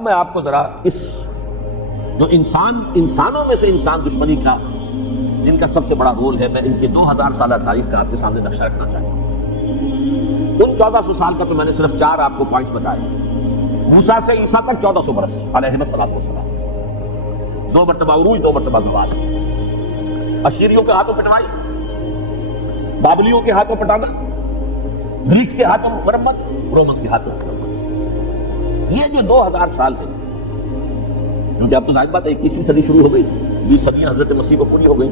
اب میں آپ کو ذرا اس جو انسانوں میں سے انسان دشمنی کا جن کا سب سے بڑا رول ہے، میں ان کی 2000 سالہ تاریخ کا آپ کے سامنے نقشہ رکھنا چاہتا ہوں۔ ان 1400 سال کا تو میں نے صرف 4 آپ کو پوائنٹس بتائے۔ موسیٰ سے عیسیٰ تک 1400 برس علیہ السلام، 2 مرتبہ عروج، 2 مرتبہ زوال، اشیریوں کے ہاتھوں پٹوائی، بابلیوں کے ہاتھوں پٹانا، گریکس کے ہاتھوں مرمت، رومنس کے ہاتھوں مرمت۔ یہ جو 2000 سال ہے، کیونکہ اب تو ظاہر بات ہے 21ویں صدی شروع ہو گئی، 20 صدیاں حضرت مسیح کو پوری ہو گئی۔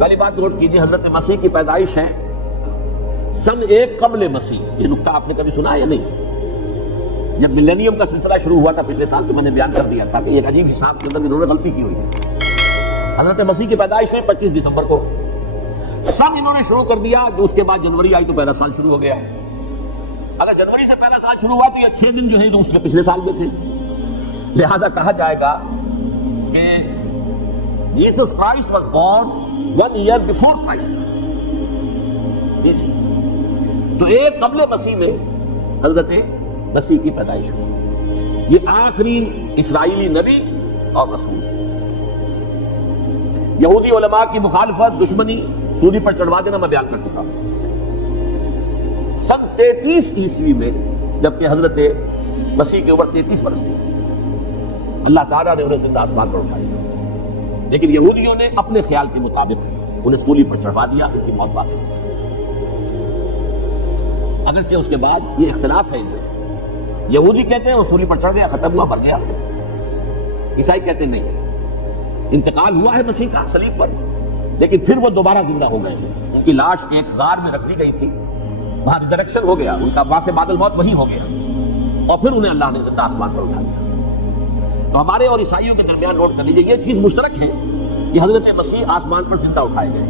پہلی بات نوٹ کیجیے، حضرت مسیح کی پیدائش ہے سن 1 قبل مسیح۔ یہ نقطہ آپ نے کبھی سنا ہے یا نہیں؟ جب ملینیم کا سلسلہ شروع ہوا تھا پچھلے سال، تو میں نے بیان کر دیا تھا کہ ایک عجیب حساب کے اندر انہوں نے غلطی کی ہوئی ہے۔ حضرت مسیح کی پیدائش ہوئی 25 دسمبر کو، سن انہوں نے شروع کر دیا کہ اس کے بعد جنوری آئی تو پہلا سال شروع ہو گیا۔ اگر جنوری سے پہلا سال شروع ہوا تو یہ 6 دن جو ہیں تو اس کے پچھلے سال میں تھے، لہذا کہا جائے گا کہ Jesus Christ was born 1 year before Christ BC۔ تو 1 قبل مسیح میں حضرت مسیح کی پیدائش ہوئی۔ یہ آخری اسرائیلی نبی اور رسول۔ یہودی علماء کی مخالفت، دشمنی، سولی پر چڑھوا دینا میں بیان کر چکا ہوں۔ سن 33 عیسوی میں جبکہ حضرت مسیح کی عمر 33 برس تھی، اللہ تعالیٰ نے انہیں زندہ آسمان پر اٹھا لیا، لیکن یہودیوں نے اپنے خیال کے مطابق انہیں سولی پر چڑھوا دیا، ان کی موت باقی ہو گئی۔ اگرچہ اس کے بعد یہ اختلاف ہے ان میں، یہودی کہتے ہیں وہ سولی پر چڑھ گیا، ختم ہوا، مر گیا، عیسائی کہتے ہیں نہیں، انتقال ہوا ہے مسیح کا صلیب پر، لیکن پھر وہ دوبارہ زندہ ہو گئے۔ ان کی لاش ایک غار میں رکھ دی گئی تھی، وہاں ریزریکشن ہو گیا، ان کا وہاں سے بعد الموت وہی ہو گیا، اور پھر انہیں اللہ نے زندہ آسمان پر اٹھا دیا۔ تو ہمارے اور عیسائیوں کے درمیان نوٹ کر لیجیے، یہ چیز مشترک ہے کہ حضرت مسیح آسمان پر زندہ اٹھائے گئے۔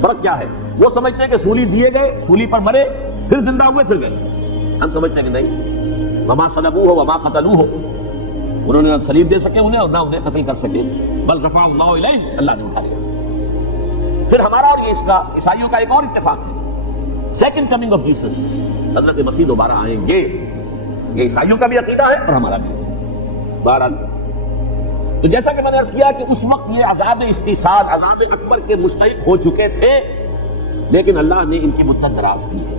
فرق کیا ہے؟ وہ سمجھتے ہیں کہ سولی دیے گئے، سولی پر مرے، پھر زندہ ہوئے، پھر گئے۔ ہم سمجھتے ہیں کہ نہیں، وما صلبوہ وما قتلوہ، انہوں نے نہ صلیب دے سکے انہیں اور نہ انہیں قتل کر سکے، بل رفعہ اللہ الیہ، اللہ نے اٹھا لیا۔ پھر ہمارا اور یہ اس کا عیسائیوں کا ایک اور اتفاق ہے، سیکنڈ کمنگ آف جیسس، حضرت مسیح دوبارہ آئیں گے۔ یہ عیسائیوں کا بھی عقیدہ ہے اور ہمارا بھی۔ بہرحال تو جیسا کہ میں نے عرض کیا کہ اس وقت یہ عذاب استیصال، عذاب اکبر کے مستحق ہو چکے تھے، لیکن اللہ نے ان کی مدت دراز کی ہے۔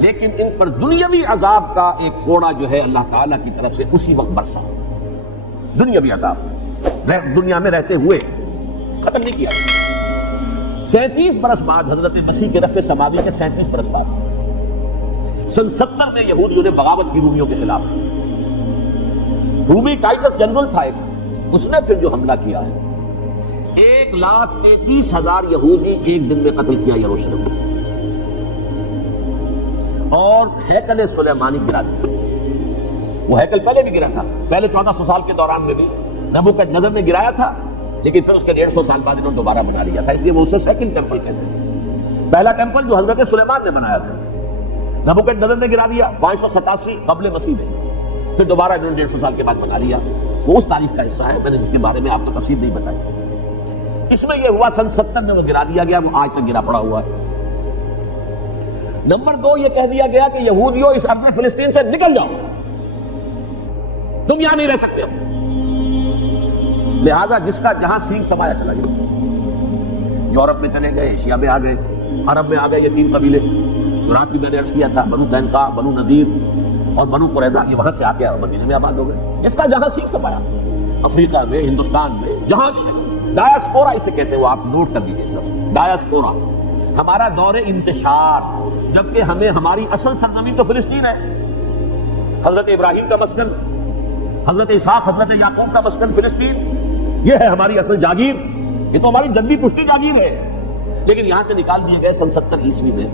لیکن ان پر دنیاوی عذاب کا ایک کوڑا جو ہے اللہ تعالیٰ کی طرف سے اسی وقت برسا، دنیاوی عذاب دنیا میں رہتے ہوئے ختم نہیں کیا۔ 37 برس بعد حضرت مسیح کے رفع سماوی کے 37 برس بعد سن 70 میں یہودیوں نے بغاوت کی رومیوں کے خلاف۔ رومی ٹائٹس جنرل تھا ایک، اس نے پھر جو حملہ کیا ہے، 1,33,000 یہودی ایک دن میں قتل کیا یروشلم میں، اور ہیکل سلیمانی گرا دیا۔ وہ ہیکل پہلے بھی گرا تھا، پہلے 1400 سال کے دوران میں بھی نبوکدنضر نے گرایا تھا، لیکن پھر اس کے 150 سال بعد انہوں نے دوبارہ بنا لیا تھا، اس لیے وہ اسے سیکنڈ ٹیمپل کہتے ہیں۔ پہلا ٹیمپل جو حضرت سلیمان نے بنایا تھا، نبوکدنضر نے گرا دیا 587 قبل مسیح میں، پھر دوبارہ انہوں نے 150 سال کے بعد بنا لیا۔ وہ اس تاریخ کا حصہ ہے، میں نے جس کے بارے میں آپ کو تفصیل نہیں بتائی۔ اس میں یہ ہوا سن 70 میں وہ گرا دیا گیا، وہ آج تک گرا پڑا ہوا ہے۔ نمبر 2 یہ کہہ دیا گیا کہ یہودیوں اس ارض فلسطین سے نکل جاؤ، تم یہاں نہیں رہ سکتے ہو۔ لہذا جس کا جہاں سینگ سمایا چلا گیا، یورپ میں چلے گئے، ایشیا میں آ گئے، عرب میں آ گئے، یہ 3 قبیلے جو رات بھی میں نے عرض کیا تھا، بنو قینقاع، بنو نذیر اور بنو قریظہ، یہ وہاں سے آ کے مدینے میں آباد ہو گئے۔ جس کا جہاں سینگ سمایا، افریقہ میں، ہندوستان میں، جہاں ڈایاسپورا اسے کہتے ہیں، وہ آپ نوٹ کر لیجیے اس لفظ ڈایاسپورا، ہمارا دور انتشار، جبکہ ہمیں ہماری اصل سرزمین تو فلسطین ہے، حضرت ابراہیم کا مسکن، حضرت اسحاق، حضرت یعقوب کا مسکن فلسطین، یہ ہے ہماری اصل جاگیر، یہ تو ہماری جدی پشتی جاگیر ہے، لیکن یہاں سے نکال دیے گئے سن 70 عیسوی میں،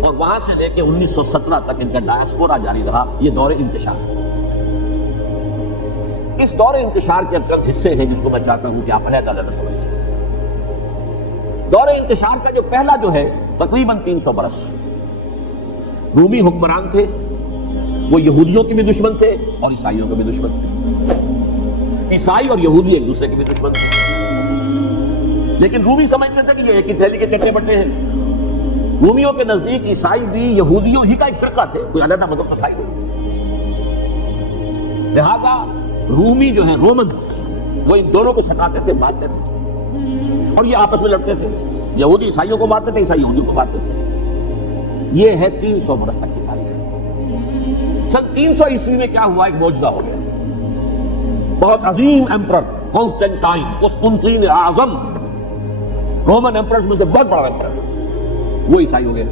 اور وہاں سے لے کے 1917 تک ان کا ڈایاسپورا جاری رہا۔ یہ دور انتشار، اس دور انتشار کے چند حصے ہیں جس کو میں چاہتا ہوں کہ آپ علیحدہ علیحدہ سمجھیں۔ دور انتشار کا جو پہلا جو ہے تقریباً 300 برس، رومی حکمران تھے، وہ یہودیوں کے بھی دشمن تھے اور عیسائیوں کے بھی دشمن تھے، عیسائی اور یہودی ایک دوسرے کے بھی دشمن تھے، لیکن رومی سمجھتے تھے کہ یہ ایک ہی تھیلی کے چٹے بٹے ہیں، رومیوں کے نزدیک عیسائی بھی یہودیوں ہی کا ایک فرقہ تھے، کوئی علیحدہ مذہب تو تھا ہی نہیں۔ لہذا رومی جو ہے رومنز، وہ ان دونوں کو سکھاتے تھے، مارتے تھے، اور یہ آپس میں لڑتے تھے۔ یہودی عیسائیوں کو مارتے تھے، عیسائی یہودیوں کو مارتے تھے۔ یہ ہے 300 برس تک کی تاریخ۔ سن 300 عیسوی میں کیا ہوا؟ ایک معجزہ ہو گیا۔ بہت عظیم ایمپرر کانسٹینٹائن، قسطنطین اعظم، رومن ایمپررز میں سے بہت بڑا ایمپرر، وہ عیسائی ہو گئے۔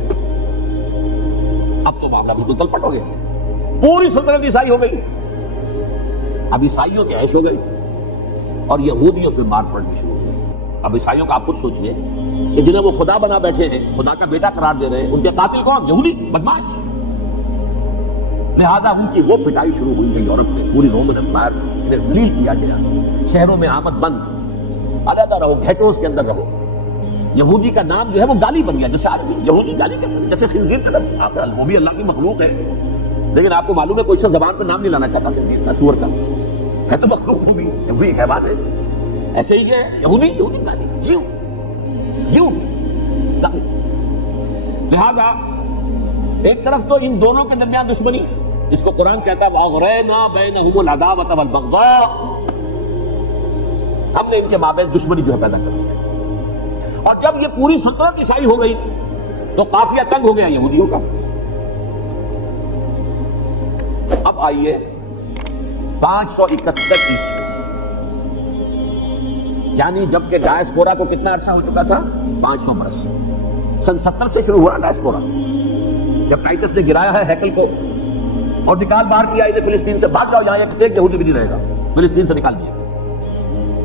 اب تو معاملہ بالکل تلپٹ ہو گیا، پوری سلطنت عیسائی ہو گئی۔ اب عیسائیوں کے عیش ہو گئی اور یہودیوں پہ مار پڑنی شروع ہو گئی۔ اب عیسائیوں کا آپ خود سوچئے کہ جنہیں وہ خدا بنا بیٹھے ہیں، خدا کا بیٹا قرار دے رہے ہیں، ان کے قاتل کون؟ یہودی بدماش۔ لہذا ان کی وہ پٹائی شروع ہوئی ہے یورپ میں، پوری رومن امپائر انہیں ذلیل کیا گیا، شہروں میں آمد بند، علیحدہ رہو، گھیٹوز کے اندر رہو۔ یہودی کا نام جو ہے وہ گالی بن گیا، جیسے عربی یہودی گالی کرتے ہیں، جیسے خنزیر کا لفظ، وہ بھی اللہ کی مخلوق ہے، لیکن آپ کو معلوم ہے کوئی شخص زبان پہ نام نہیں لانا چاہتا خنزیر کا، سور کا، ہے تو مخلوق، وہ بھی ایک حیوان ہے۔ ایسے ہی ہے یہودی گالی، گالی۔ لہذا ایک طرف تو ان دونوں کے درمیان دشمنی، جس کو قرآن کہتا ہے وَأَغْرَيْنَا بَيْنَهُمُ الْعَدَاوَةَ وَالْبَغْضَاءَ، ہم نے ان کے مابین دشمنی جو ہے پیدا کر دی۔ اور جب یہ پوری سلطنت عیسائی ہو گئی تو قافیہ تنگ ہو گیا یہودیوں کا۔ اب آئیے 571 عیسوی، یعنی جبکہ ڈائسپورا کو کتنا عرصہ ہو چکا تھا؟ 500 برس۔ سن 70 سے شروع ہوا ڈائسپورا، جب ٹائٹس نے گرایا ہے ہیکل کو اور نکال باہر کیا انہیں فلسطین سے، بھاگ جاؤ، یہاں ایک یہودی بھی نہیں رہے گا، فلسطین سے نکال دیا۔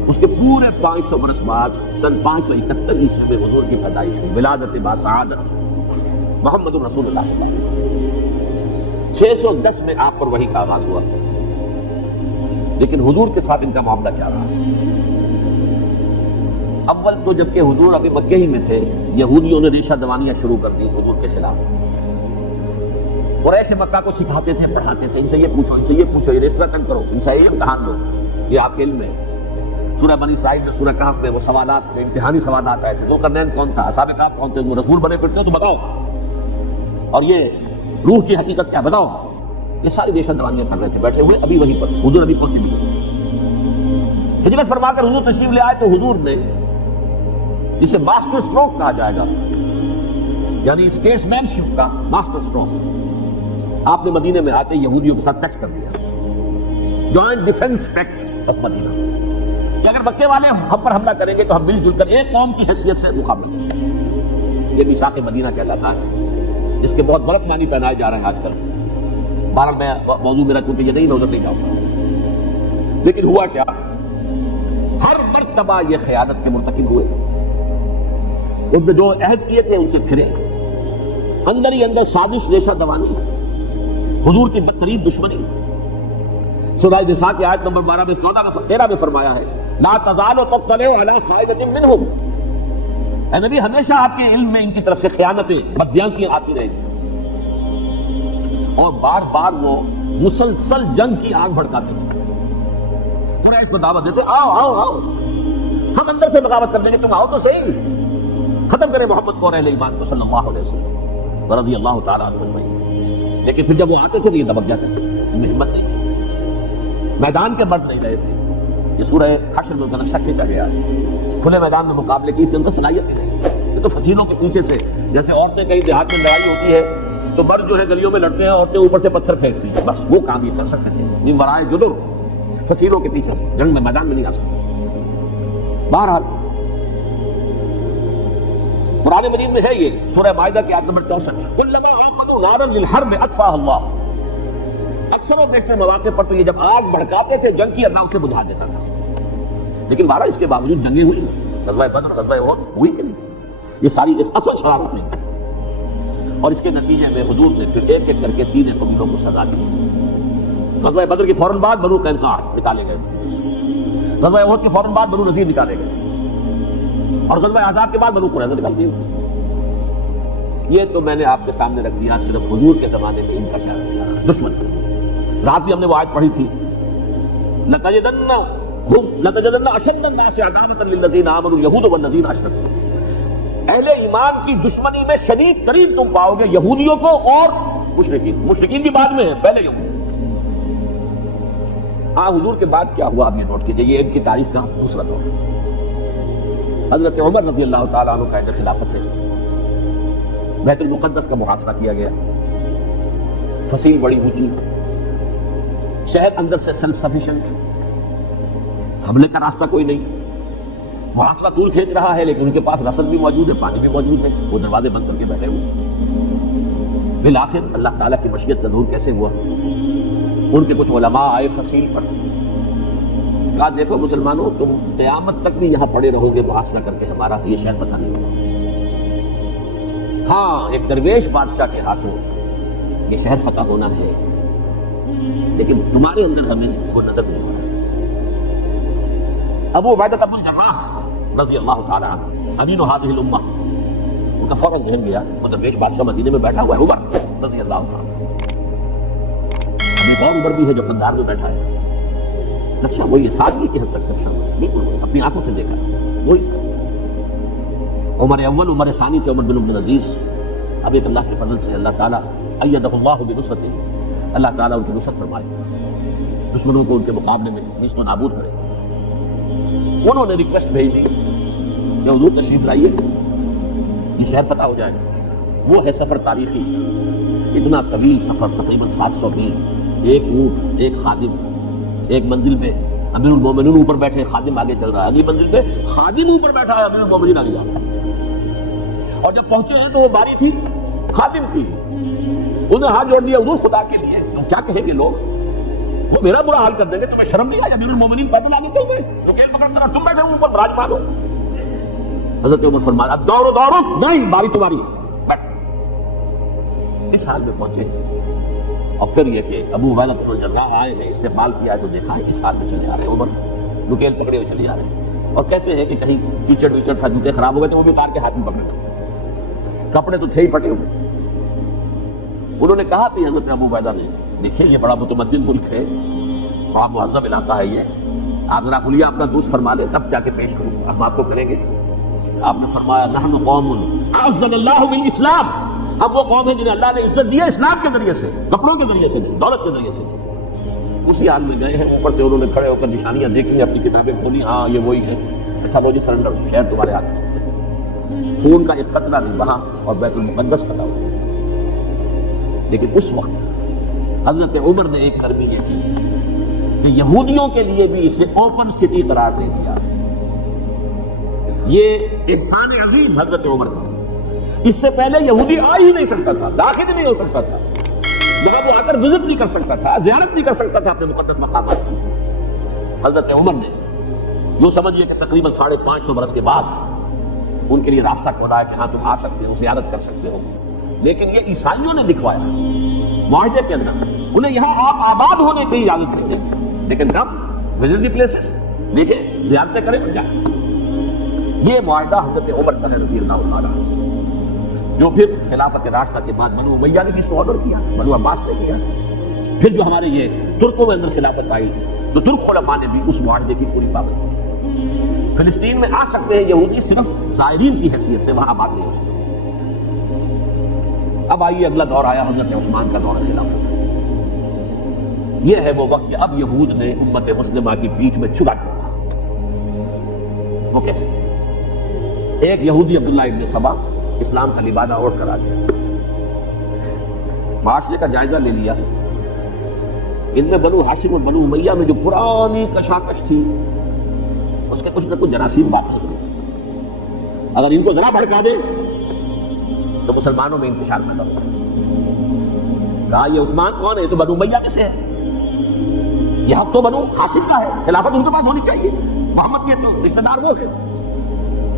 اس کے پورے 500 برس بعد سن 571 عیسوی میں حضور کی پیدائش ہوئی، ولادت باسعادت محمد رسول اللہ صلی اللہ علیہ وسلم۔ 610 میں آپ پر وحی کا آغاز ہوا، لیکن حضور کے ساتھ ان کا معاملہ کیا رہا؟ اول تو جبکہ حضور ابھی مکہ ہی میں تھے، یہودیوں نے ریشہ دوانیاں شروع کر دی حضور کے خلاف۔ قریش مکہ کو سکھاتے تھے، پڑھاتے تھے، ان سے یہ پوچھو، ان سے یہ پوچھو، یہ اس طرح تنگ کرو، ان سے یہ امتحان لو، یہ آپ کے علم میں۔ سورہ بنی اسرائیل میں، سورہ کہف میں وہ سوالات، امتحانی سوالات آئے تھے، ذوالقرنین کون تھا، اصحاب کہف کون تھے، وہ رسول بنے پھرتے ہو تو بتاؤ، اور یہ روح کی حقیقت کیا بتاؤ۔ یہ ساری ریشہ دوانیاں کر رہے تھے بیٹھے ہوئے، ابھی وہیں پر حضور ابھی پہنچے نہیں۔ ہجرت فرما کر حضور تشریف لے آئے تو حضور نے، جسے ماسٹر اسٹروک کہا جائے گا، یعنی اسٹیٹس مین شپ کا ماسٹر اسٹروک، آپ نے مدینے میں آتے یہودیوں کے ساتھ پیکٹ کر دیا، جوائنٹ ڈیفنس پیکٹ آف مدینہ، کہ اگر مکے والے ہم پر حملہ کریں گے تو ہم مل جل کر ایک قوم کی حیثیت سے مقابلہ کریں گے۔ یہ میثاق مدینہ کہلاتا ہے، جس کے بہت غلط معنی پہنائے جا رہے ہیں آج کل۔ بہرحال میں موضوع میرا چونکہ یہ نہیں، میں ادھر نہیں جاؤں گا، لیکن ہوا کیا؟ ہر مرتبہ یہ خیانت کے مرتکب ہوئے، ان نے جو عہد کیے تھے ان سے پھرے، اندر ہی اندر سازش، ریشہ دوانی، حضور کی بدترین دشمنی۔ سورہ نساء کی آیت نمبر 12 میں 13 میں فرمایا ہے لا تزال تطلع علی خائنۃ منہم، اے نبی ہمیشہ آپ کے علم میں ان کی طرف سے خیانتیں، بدیانتیاں آتی رہیں گی، اور بار بار وہ مسلسل جنگ کی آگ بھڑکاتے تھے۔ قریش کو دعوت دیتے، آؤ آؤ آؤ، ہم اندر سے بغاوت کر دیں گے، تم آؤ تو صحیح، ختم کریں محمد کو اور اہل ایمان کو صلی اللہ علیہ وسلم رضی اللہ تعالیٰ عنہ اجمعین۔ لیکن پھر جب وہ آتے تھے تو یہ دبک جاتے تھے، ان میں ہمت نہیں تھی، میدان کے مرد نہیں رہے تھے۔ یہ سورہ حشر میں ان کا نقشہ کھینچا گیا ہے، کھلے میدان میں مقابلے کی اس کے اندر صلاحیت ہی نہیں۔ یہ تو فصیلوں کے پیچھے سے، جیسے عورتیں کہیں دیہات میں لڑائی ہوتی ہے تو مرد جو ہے گلیوں میں لڑتے ہیں، عورتیں اوپر سے پتھر پھینکتی ہیں، بس وہ کام یہ کر سکتے تھے، من ورائے جدر، فصیلوں کے پیچھے سے، جنگ میں میدان میں نہیں آ سکتے۔ بہرحال قرآن مجید میں ہے یہ، سورہ مائدہ کی آیت نمبر 64، کلما آمنوا نارا للحرب اطفاها اللہ، اکثر و بیشتر مواقع پر تو یہ جب آگ بھڑکاتے تھے جنگ کی، اللہ اسے بجھا دیتا تھا۔ لیکن بہرحال اس کے باوجود جنگیں ہوئی، غزوہ بدر، غزوہ احد ہوئی کہ نہیں؟ یہ ساری اصل شرارت نہیں، اور اس کے نتیجے میں حضور نے پھر ایک ایک کر کے 3 قبیلوں کو سزا دی۔ غزوہ بدر کے فوراً بعد بنو قینقاع نکالے گئے، غزوہ احد کے فوراً بعد بنو نذیر نکالے گئے، اور غزوہ احزاب کے بعد بنو قریظہ نکال دیے۔ یہ تو میں نے آپ کے سامنے رکھ دیا صرف حضور کے زمانے میں ان کا کیا رویہ رہا، دشمن۔ رات بھی ہم نے وہ آیت پڑھی تھی، لَتَجِدَنَّ أَشَدَّ النَّاسِ عَدَاوَةً لِلَّذِينَ آمَنُوا الْيَهُودُ وَالَّذِينَ أَشْرَكُوا، اہل ایمان کی دشمنی میں شدید ترین تم پاؤ گے یہودیوں کو اور مشرکین بھی بعد میں ہیں، پہلے یہودی۔ ہاں حضور کے بعد کیا ہوا اب یہ نوٹ کیجئے، یہ ان کی تاریخ کا دوسرا دور ہے۔ حضرت عمر رضی اللہ تعالیٰ عنہ قائد خلافت ہے، بیت المقدس کا محاصرہ کیا گیا، فصیل بڑی اونچی، شہر اندر سے سیلف سفیشنٹ، حملے کا راستہ کوئی نہیں، محاصرہ طول کھینچ رہا ہے لیکن ان کے پاس رسد بھی موجود ہے، پانی بھی موجود ہے، وہ دروازے بند کر کے بیٹھے ہوئے۔ بالآخر اللہ تعالیٰ کی مشیت کا ظہور کیسے ہوا؟ ان کے کچھ علماء آئے فصیل پر، کہا دیکھو مسلمانوں، تم قیامت تک بھی یہاں پڑے رہو گے محاصرہ کر کے، ہمارا یہ شہر فتح نہیں ہوگا۔ ہاں ایک درویش بادشاہ کے ہاتھوں یہ شہر فتح ہونا ہے، لیکن تمہارے اندر ہمیں وہ نظر نہیں ہو رہا۔ ابو عبیدہ بن الجراح رضی اللہ تعالی عنہ امین هذه الامہ، ان کا فوراً ذہن گیا وہ درویش بادشاہ مدینے میں بیٹھا ہوا ہے، عمر رضی اللہ تعالی عنہ، ایک اور عمر بھی ہے جو قندار میں بیٹھا ہے، نقشہ وہی ہے، سادگی کی حد تک نقشہ وہی ہے، بالکل وہی، اپنی آنکھوں سے دیکھا وہی اس کا۔ عمر اول عمر ثانی تھے عمر بن عبد العزیز۔ اب ایک اللہ کے فضل سے اللہ تعالیٰ ایدہ اللہ بنصرتہ، اللہ تعالیٰ ان کی نصرت فرمائے، دشمنوں کو ان کے مقابلے میں نیست و نابود کرے۔ انہوں نے ریکویسٹ بھیج دی کہ حضور تشریف لائیے، یہ شہر فتح ہو جائے۔ وہ ہے سفر تاریخی، اتنا طویل سفر، تقریباً 700 میل، ایک اونٹ، ایک خادم، ایک منزل پہ امیر المومنین اوپر بیٹھے، خادم آگے چل رہا ہے، اگلی منزل پہ خادم اوپر بیٹھا ہے، امیر المومنین آگے جا رہا ہے۔ اور جب پہنچے ہیں تو وہ باری تھی خادم کی، انہیں ہاتھ جوڑ دیا، حضور خدا کے لیے تم کیا کہیں گے لوگ، وہ میرا برا حال کر دیں گے، تمہیں شرم نہیں آیا؟ امیر المومنین پیدل آگے چل گئے، نکیل پکڑ کر تم بیٹھے اوپر براجمان ہو۔ حضرت عمر فرمایا دورو دورو، نہیں باری تمہاری، بیٹھ۔ اس حال میں پہنچے، اور پھر یہ کہ ابو عبیدہ بن الجراح آئے ہیں، استقبال کیا ہے تو دیکھا ہے اس حال میں چلے آ رہے ہیں، عمر نکیل پکڑے ہوئے چلے آ رہے ہیں، اور کہتے ہیں کہ کہیں کیچڑ ویچڑ تھا، جوتے خراب ہو گئے تو وہ بھی اتار کے ہاتھ میں پکڑے ہوئے، کپڑے تو تھے ہی پھٹے ہوئے۔ انہوں نے کہا کہ حضرت ابو عبیدہ نے، دیکھیں یہ بڑا متمدن ملک ہے، بڑا مہذب علاقہ ہے یہ، آپ ذرا خلیہ اپنا دوست فرما لیں تب جا کے پیش کروں، ہم آپ کو کریں گے۔ آپ نے فرمایا نحن قوم اعزنا اللہ بالاسلام، اب وہ قوم ہے جنہیں اللہ نے عزت دی ہے اسلام کے ذریعے سے، کپڑوں کے ذریعے سے نہیں، دولت کے ذریعے سے نہیں۔ اسی حال میں گئے ہیں، اوپر سے انہوں نے کھڑے ہو کر نشانیاں دیکھی، اپنی کتابیں کھولی، ہاں یہ وہی ہے، اچھا وہ جی سرنڈر، شہر تمہارے ہاتھ میں، خون کا ایک قطرہ نہیں بہا اور بیت المقدس فتح ہوا۔ لیکن اس وقت حضرت عمر نے ایک نرمی یہ کی کہ یہودیوں کے لیے بھی اسے اوپن سٹی قرار دے دیا۔ یہ احسان عظیم حضرت عمر کا، اس سے پہلے یہودی آ ہی نہیں سکتا تھا، داخل نہیں ہو سکتا تھا، جہاں وہ آ کر وزٹ نہیں کر سکتا تھا، زیارت نہیں کر سکتا تھا اپنے مقدس مقامات کی۔ حضرت عمر نے یوں سمجھیے کہ تقریباً 550 برس کے بعد ان کے لیے راستہ کھولا ہے کہ ہاں تم آ سکتے ہو، زیارت کر سکتے ہو۔ لیکن یہ عیسائیوں نے دکھوایا معاہدے کے اندر، انہیں یہاں آپ آباد ہونے کی اجازت نہیں ہے، لیکن کب وزٹ دی پلیسز، دیکھیں زیارتیں کریں اور جائیں۔ یہ معاہدہ حضرت عمر کا ہے رضی اللہ تعالیٰ عنہ، جو پھر خلافت راشدہ کے بعد بنو امیہ نے بھی اس کو آرڈر کیا، بنو عباس نے کیا، پھر جو ہمارے یہ ترکوں میں اندر خلافت آئی تو ترک خلفاء نے بھی اس معاہدے کی پوری پابندی کی۔ فلسطین میں آ سکتے ہیں یہودی صرف زائرین کی حیثیت سے، وہاں آباد نہیں ہو سکتے۔ اب آئیے اگلا دور آیا حضرت عثمان کا دور خلافت۔ یہ ہے وہ وقت کہ اب یہود نے امت مسلمہ کی پیٹھ میں چھرا چھوڑا۔ وہ کیسے؟ ایک یہودی عبداللہ ابن سبا اسلام کا لبادہ اوڑھ کر آ گیا، معاشرے کا جائزہ لے لیا، ان میں بنو ہاشم اور بنو امیہ میں جو پرانی کشاکش تھی اس کے کچھ نہ کچھ جراثیم باقی ہیں، اگر ان کو ذرا بھڑکا دے تو مسلمانوں میں انتشار پیدا ہوگا۔ کہا یہ عثمان کون ہے؟ یہ تو بنو امیہ میں سے ہے، یہ حق تو بنو ہاشم کا ہے، خلافت ان کے پاس ہونی چاہیے، محمد کے تو رشتہ دار وہ ہے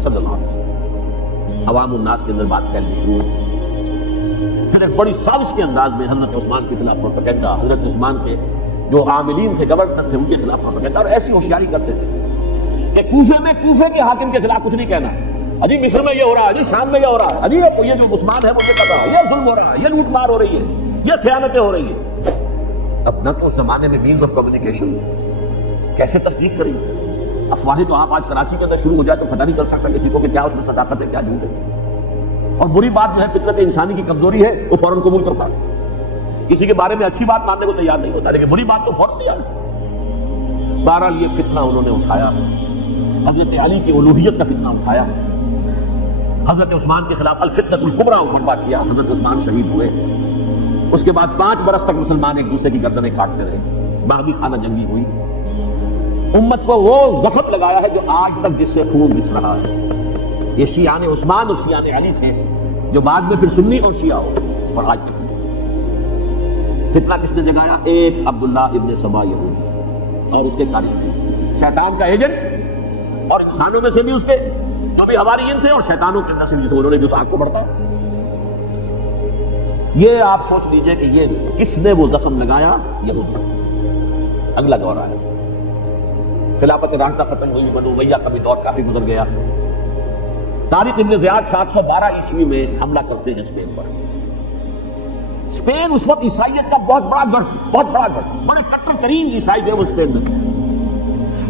صلی اللہ علیہ وسلم۔ عوام الناس کے اندر بات پھیلنی شروع ہوئی، پھر ایک بڑی سازش کے انداز میں حضرت عثمان کے خلاف پروپیگنڈا، حضرت عثمان کے جو عاملین تھے، گورنر تھے، ان کے خلاف پروپیگنڈا، اور ایسی ہوشیاری کرتے تھے کہ کوفے میں کوفے کے حاکم کے خلاف کچھ نہیں کہنا، اجی مصر میں یہ ہو رہا ہے، اجی شام میں یہ ہو رہا ہے، اجی یہ جو عثمان ہے مجھے پتا ہے، یہ ظلم ہو رہا ہے، یہ لوٹ مار ہو رہی ہے، یہ خیانتیں ہو رہی ہیں۔ اب نہ تو اس زمانے میں مینز آف کمیونیکیشن، کیسے تصدیق کریں؟ افواہیں تو آپ آج کراچی کے اندر شروع ہو جائے تو پتہ نہیں چل سکتا کسی کو کہ کیا اس میں صداقت ہے کیا جھوٹ ہے۔ اور بری بات جو ہے فطرت انسانی کی کمزوری ہے وہ فوراً قبول کرتا ہے. کسی کے بارے میں اچھی بات ماننے کو تیار نہیں ہوتا لیکن بری بات تو فوراً تیار ہے. بہرحال یہ فتنہ انہوں نے اٹھایا, حضرت علی کی الوہیت کا فتنہ اٹھایا, حضرت عثمان کے خلاف الفتنۃ الکبریٰ برپا کیا, حضرت عثمان شہید ہوئے. اس کے بعد 5 برس تک مسلمان ایک دوسرے کی گردنیں کاٹتے رہے, باغی خانہ جنگی ہوئی. امت کو وہ زخم لگایا ہے جو آج تک جس سے خون رس رہا ہے. یہ شیعان عثمان اور شیعان علی تھے جو بعد میں پھر سنی اور شیعہ ہو, اور آج تک فتنہ کس نے جگایا؟ ایک عبداللہ ابن سبا یہودی اور اس کے قاریب, شیطان کا ایجنٹ, اور انسانوں میں سے بھی اس کے جو بھی حواریین تھے اور شیطانوں کے اندر سے بھی تھے, انہوں نے جو آگ کو بڑھتا. یہ آپ سوچ لیجئے کہ یہ کس نے وہ زخم لگایا؟ یہودی. اگلا دور آیا, خلافت راشدہ ختم ہوئی, بنو امیہ کا بھی دور کافی گزر گیا. طارق ابن زیاد 712 عیسوی میں حملہ کرتے ہیں اسپین پر. اسپین اس وقت عیسائیت کا بہت بڑا گڑھ, بڑے کٹر ترین عیسائی جو ہے وہ اسپین میں تھے.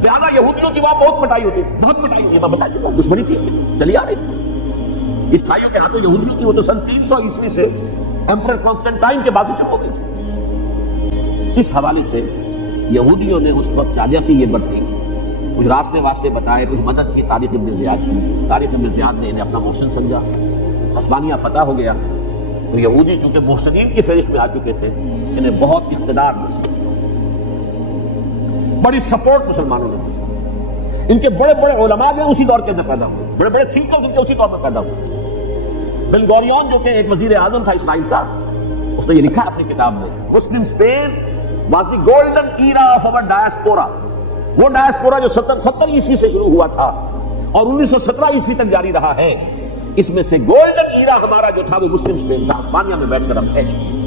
لہذا یہودیوں کی وہاں بہت پٹائی ہوتی تھی, بہت پٹائی ہوئی, میں بتا چکا, دشمنی تھی, چلی آ رہی تھی. عیسائیوں کے ہاتھوں یہودیوں کی وہ تو سن 300 عیسوی سے ایمپرر کانسٹنٹائن کے بعد سے شروع ہو گئی تھی. اس حوالے سے یہودیوں نے اس وقت چالیاتی یہ برتی, کچھ راستے واسطے بتائے, کچھ مدد کی طارق ابن زیاد کی. طارق ابن زیاد نے انہیں اپنا محسن سمجھا, عثمانیہ فتح ہو گیا. تو یہودی چونکہ محسنین کی فہرست میں آ چکے تھے, انہیں بہت اقتدار نصیب, بڑی سپورٹ مسلمانوں نے دی. ان کے بڑے بڑے علماء جو اسی دور کے اندر پیدا ہوئے, بڑے بڑے تھنکرز ان کے اسی دور میں پیدا ہوئے. بن گوریون جو کہ ایک وزیر اعظم تھا اسرائیل کا, اس نے یہ لکھا اپنی کتاب میں, Muslim Spain was the golden era of our diaspora. وہ ڈائسپورا جو 70 عیسوی سے شروع ہوا تھا اور 1917 عیسوی تک جاری رہا ہے, اس میں سے گولڈن ایرا ہمارا جو تھا وہ مسلم اسپین تھا. اسپانیہ میں بیٹھ کر ہم عیش کیے.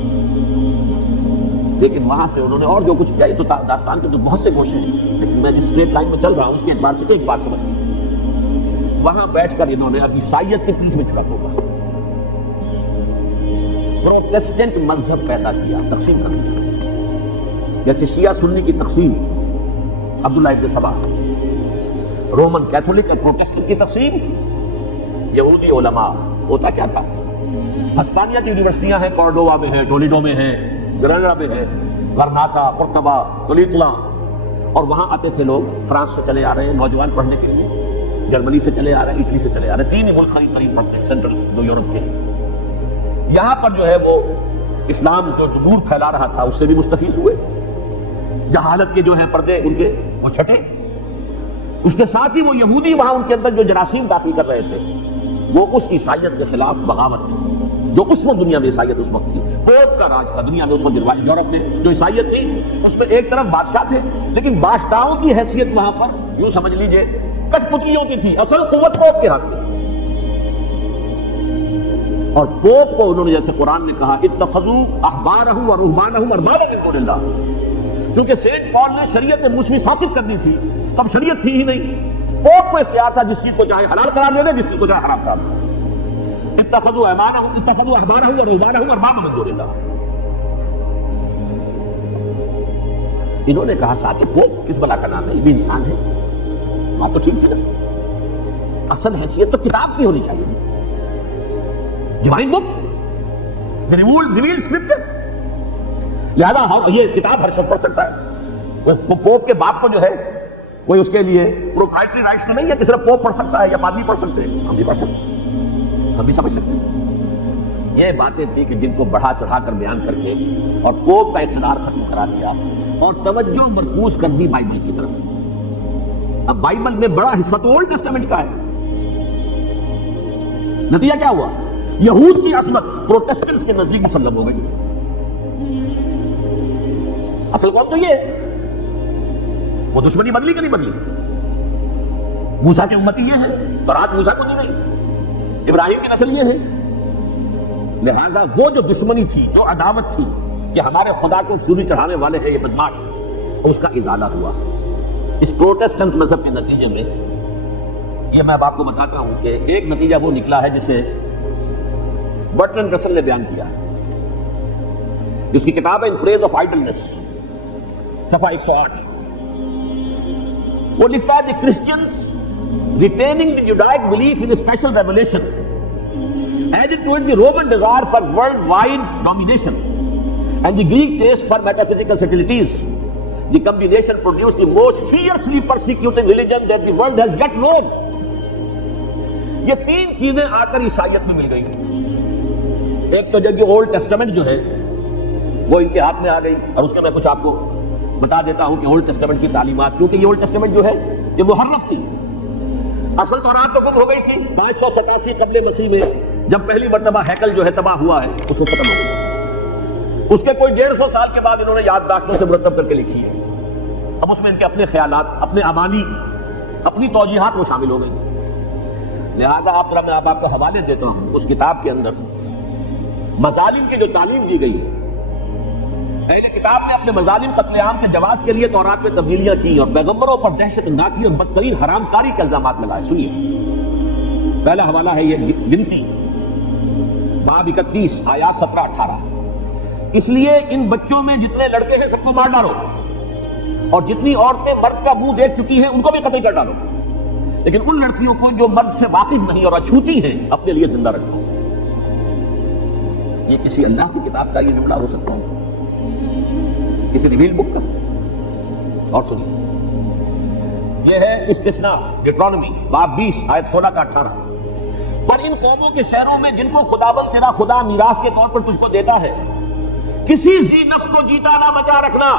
لیکن وہاں سے انہوں نے اور جو کچھ کیا, یہ تو داستان کے تو بہت سے گوشے ہیں, لیکن میں جس اسٹریٹ لائن میں چل رہا ہوں اس کے اعتبار سے ایک بات سمجھ لی. وہاں بیٹھ کر انہوں نے اب عیسائیت کی پیٹھ میں چھڑک ہوگا پروٹیسٹنٹ مذہب پیدا کیا, تقسیم کر دیا. جیسے شیعہ سنی کی تقسیم, عبداللہ ابن سبا, رومن کیتھولک اور پروٹیسٹنٹ کی تقسیم, یہودی علماء. ہوتا کیا تھا, ہسپانیہ کی یونیورسٹیاں ہیں, کورڈووا میں ہیں, ٹولیڈو میں ہیں, گراناڈا میں ہیں, غرناطہ, قرطبہ, تولیتلا, اور وہاں آتے تھے لوگ. فرانس سے چلے آ رہے ہیں نوجوان پڑھنے کے لیے, جرمنی سے چلے آ رہے ہیں, اٹلی سے چلے آ رہے ہیں, 3 ہی ملک قریب قریب پڑھتے ہیں سینٹرل جو یورپ کے ہیں. یہاں پر جو ہے وہ اسلام جو نور پھیلا رہا تھا اس سے بھی مستفیض ہوئے. جہالت کے جو ہے پردے ان کے وہ چھٹے. اس کے ساتھ ہی وہ یہودی وہاں ان کے اندر جو جراثیم داخل کر رہے تھے وہ اس عیسائیت کے خلاف بغاوت تھی جو اس وقت دنیا میں عیسائیت اس وقت تھی. پوپ کا راج تھا دنیا میں اس وقت. یورپ میں جو عیسائیت تھی اس میں ایک طرف بادشاہ تھے, لیکن بادشاہوں کی حیثیت وہاں پر یوں سمجھ لیجئے کٹ پتلیوں کی تھی, اصل قوت پوپ کے ہاتھ میں تھی. اور پوپ کو انہوں نے جیسے قرآن نے کہا اتخذوا احبارهم ورهبانهم اربابا من دون اللہ, کیونکہ سینٹ پال نے شریعت موسوی ثابت کرنی تھی, تب شریعت تھی ہی نہیں. پوپ کو اختیار تھا جس چیز کو چاہے حلال قرار دے دے, جس چیز کو چاہے حرام قرار دے. اتخذوا احبارهم ورهبانهم اربابا من دون اللہ. انہوں نے کہا صاحب پوپ کس بلا کا نام ہے, یہ بھی انسان ہے. بات تو ٹھیک تھی نا, اصل حیثیت تو کتاب کی ہونی چاہیے, ڈیوائن بک, ریویلڈ اسکرپچر. لہذا یہ کتاب ہر شخص پڑھ سکتا ہے. پوپ کے باپ کو جو ہے کوئی اس کے لیے پروپرائٹری رائٹس تو نہیں ہے کہ صرف پوپ پڑھ سکتا ہے یا پادری پڑھ سکتے ہیں. ہم بھی پڑھ سکتے ہیں, ہم بھی سمجھ سکتے ہیں. یہ باتیں تھی کہ جن کو بڑھا چڑھا کر بیان کر کے اور پوپ کا اقتدار ختم کرا دیا اور توجہ مرکوز کر دی بائبل کی طرف. اب بائبل میں بڑا حصہ تو اولڈ ٹیسٹامنٹ کا ہے. نتیجہ کیا ہوا, یہود کی عظمت پروٹیسٹنٹس کے نزدیک مسلم ہو گئی. اصل قوم تو یہ ہے, وہ دشمنی بدلی کہ نہیں بدلی. موسیٰ کے امتی یہ ہے, برات موسیٰ کو دی گئی, ابراہیم کی نسل یہ ہے. لہذا وہ جو دشمنی تھی, جو عداوت تھی کہ ہمارے خدا کو سوری چڑھانے والے ہیں یہ بدماش, اس کا ازالہ ہوا اس پروٹیسٹنٹ مذہب کے نتیجے میں. یہ میں اب آپ کو بتاتا ہوں کہ ایک نتیجہ وہ نکلا ہے جسے برٹرنڈ رسل نے بیان کیا, جس کی کتاب ہے ان پریز آف آئیڈلنس, صفحہ 108. وہ لکھتا ہے کہ Christians retaining the Judaic belief in a special revelation Added to it the Roman desire for worldwide domination and the Greek taste for metaphysical subtleties. The combination produced the most fiercely persecuting religion that the world has yet known. یہ تین چیزیں آ کر عیسائیت میں مل گئی. ایک تو جب اولڈ ٹیسٹمنٹ جو ہے وہ ان کے ہاتھ میں آ گئی, اور اس کا میں کچھ آپ کو بتا دیتا ہوں کہ اولڈ ٹیسٹمنٹ کی تعلیمات, کیونکہ یہ اولڈ ٹیسٹمنٹ جو ہے یہ محرف تھی. اصل تورات تو گم ہو گئی تھی 587 قبل مسیح میں, جب پہلی مرتبہ ہیکل جو ہے تباہ ہوا ہے, اس کو ختم ہو گئی. اس کے کوئی 150 سال کے بعد انہوں نے یادداشتوں سے مرتب کر کے لکھی ہے. اب اس میں ان کے اپنے خیالات, اپنے امانی, اپنی توجیحات وہ شامل ہو گئی. لہذا میں آپ کو حوالے دیتا ہوں اس کتاب کے اندر مظالم کی جو تعلیم دی گئی ہے. اہل کتاب نے اپنے مظالم قتل عام کے جواز کے لیے تورات میں تبدیلیاں کی اور پیغمبروں پر دہشت ناکی اور بدترین حرام کاری کے الزامات لگائے. سنیے, پہلا حوالہ ہے یہ گنتی باب 31 آیات 17-18. اس لیے ان بچوں میں جتنے لڑکے ہیں سب کو مار ڈالو, اور جتنی عورتیں مرد کا منہ دیکھ چکی ہیں ان کو بھی قتل کر ڈالو, لیکن ان لڑکیوں کو جو مرد سے واقف نہیں اور اچھوتی ہیں اپنے لیے زندہ رکھو. یہ کسی اللہ کی کتاب کا یہ جملہ ہو سکتا ہے, کسی ریویل بک کا؟ اور سنیے, یہ ہے استثناء ڈیٹرانومی باب 20 آیت 16-18. پر ان قوموں کے شہروں میں جن کو خداوند تیرا خدا میراث کے طور پر تجھ کو دیتا ہے, کسی ذی نفس کو جیتا نہ بچا رکھنا.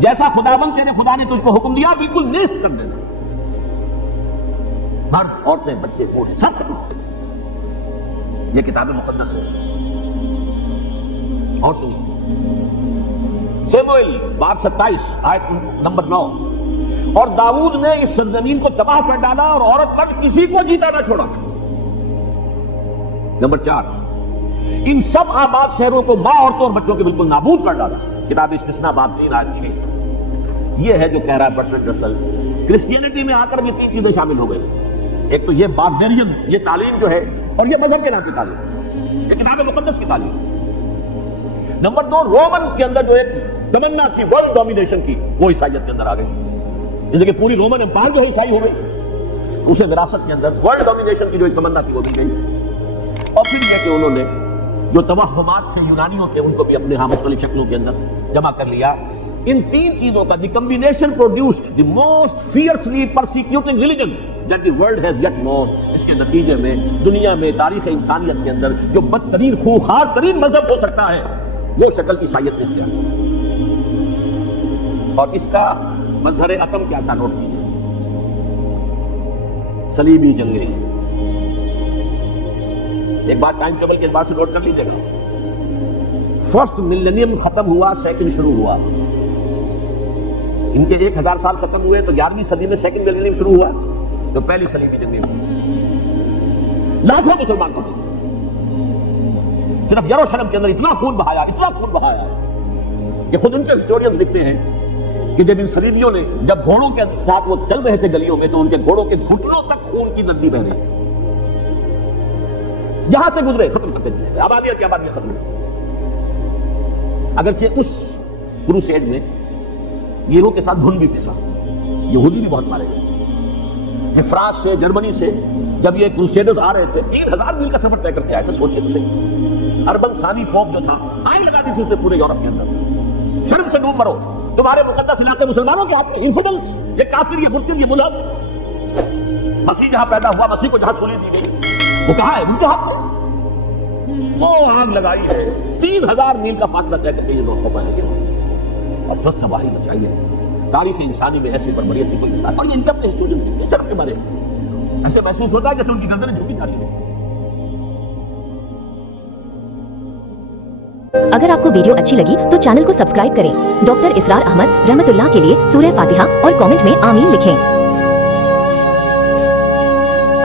جیسا خداوند تیرے خدا نے تجھ کو حکم دیا بالکل نیست کر دینا. مرد, عورتیں, بچے, بوڑھے سب ختم. یہ کتاب مقدس ہے. اور سنیے, سیموئیل باب 27 آیت نمبر 9. اور داؤد نے اس سرزمین کو تباہ کر ڈالا اور عورت مرد کسی کو جیتا نہ چھوڑا. نمبر 4, ان سب آباد شہروں کو ماں, عورتوں اور بچوں کے بالکل نابود کر ڈالا. کتاب استثناء باب 3 آیت 6. یہ ہے جو کہہ رہا ہے برٹرینڈ رسل, کرسچینٹی میں آ کر بھی تین چیزیں شامل ہو گئی. ایک تو یہ باربیرین, یہ تعلیم جو ہے, اور یہ مذہب کے نام کی تعلیم, یہ کتاب مقدس کی تعلیم. نمبر 2, رومنز کے اندر جو ایک تمنا تھی ورلڈ ڈومینیشن کی, وہ عیسائیت کے اندر آ گئی. جیسے کہ پوری رومن امپائر جو ہے عیسائی ہو گئی, اسے وراثت کے اندر ورلڈ ڈومینیشن کی جو ایک تمنا تھی وہ بھی گئی. اور پھر یہ کہ انہوں نے جو توہمات تھے یونانیوں کے, ان کو بھی اپنے مختلف شکلوں کے اندر جمع کر لیا. ان تین چیزوں کا the combination produced the most fiercely persecuting religion that the world has yet known. اس کے نتیجے میں دنیا میں تاریخ انسانیت کے اندر جو بدترین خوخار ترین مذہب ہو سکتا ہے وہ شکل عیسائیت نے اختیار کی. اور اس کا مظہر عتم کیا تھا, نوٹ کیجیے, صلیبی جنگیں. ایک بات ٹائم ٹیبل کے اعتبار سے نوٹ کر لیجیے گا. فرسٹ ملینیم ختم ہوا, سیکنڈ شروع ہوا. ان کے 1000 سال ختم ہوئے تو 11ویں صدی میں سیکنڈ ملینیم شروع ہوا, تو پہلی صلیبی جنگیں ہوئی. لاکھوں مسلمان قتل ہوئے. صرف یروشلم کے اندر اتنا خون بہایا کہ خود ان کے ہسٹورینز لکھتے ہیں کہ جب ان صلیبیوں نے, جب گھوڑوں کے ساتھ وہ چل رہے تھے گلیوں میں, تو ان کے گھوڑوں کے گھٹنوں تک خون کی ندی بہ رہی تھی. جہاں سے گزرے ختم کرتے چلے گئے, آبادیاں کی آبادیاں ختم ہوئی. اگرچہ اس کروسیڈ میں گیہوں کے ساتھ گھن بھی پیسا, یہودی بھی بہت مارے گئے. فرانس سے, جرمنی سے جب یہ کروسیڈرز آ رہے تھے, 3000 میل کا سفر طے کر کے آئے تھے. سوچئے تو صحیح, اربن ثانی پوپ جو تھا, آئین لگا دی تھی اس نے پورے یورپ کے اندر, شرم سے ڈوب مرو, تمہارے مقدس علاقے مسلمانوں کے ہاتھ میں. انفیڈلز, یہ کافر, یہ مرتد, یہ ملحد. مسیح جہاں پیدا ہوا, مسیح کو جہاں سولی دی گئی, وہ کہاں ہے؟ ان کے ہاتھ میں. وہ آگ لگائی ہے, 3000 میل کا فاصلہ طے کر کے یہ لوگ ہو پائیں گے, اور جو تباہی مچائی ہے. تاریخ انسانی میں ایسی بربریت کی کوئی مثال. اور یہ ان کے اپنے اسٹوڈنٹس کے شرم کے بارے میں ایسے محسوس ہوتا ہے جیسے ان کی گردنیں جھکی جا رہی ہیں. اگر آپ کو ویڈیو اچھی لگی تو چینل کو سبسکرائب کریں. ڈاکٹر اسرار احمد رحمت اللہ کے لیے سورہ فاتحہ اور کامنٹ میں آمین لکھیں.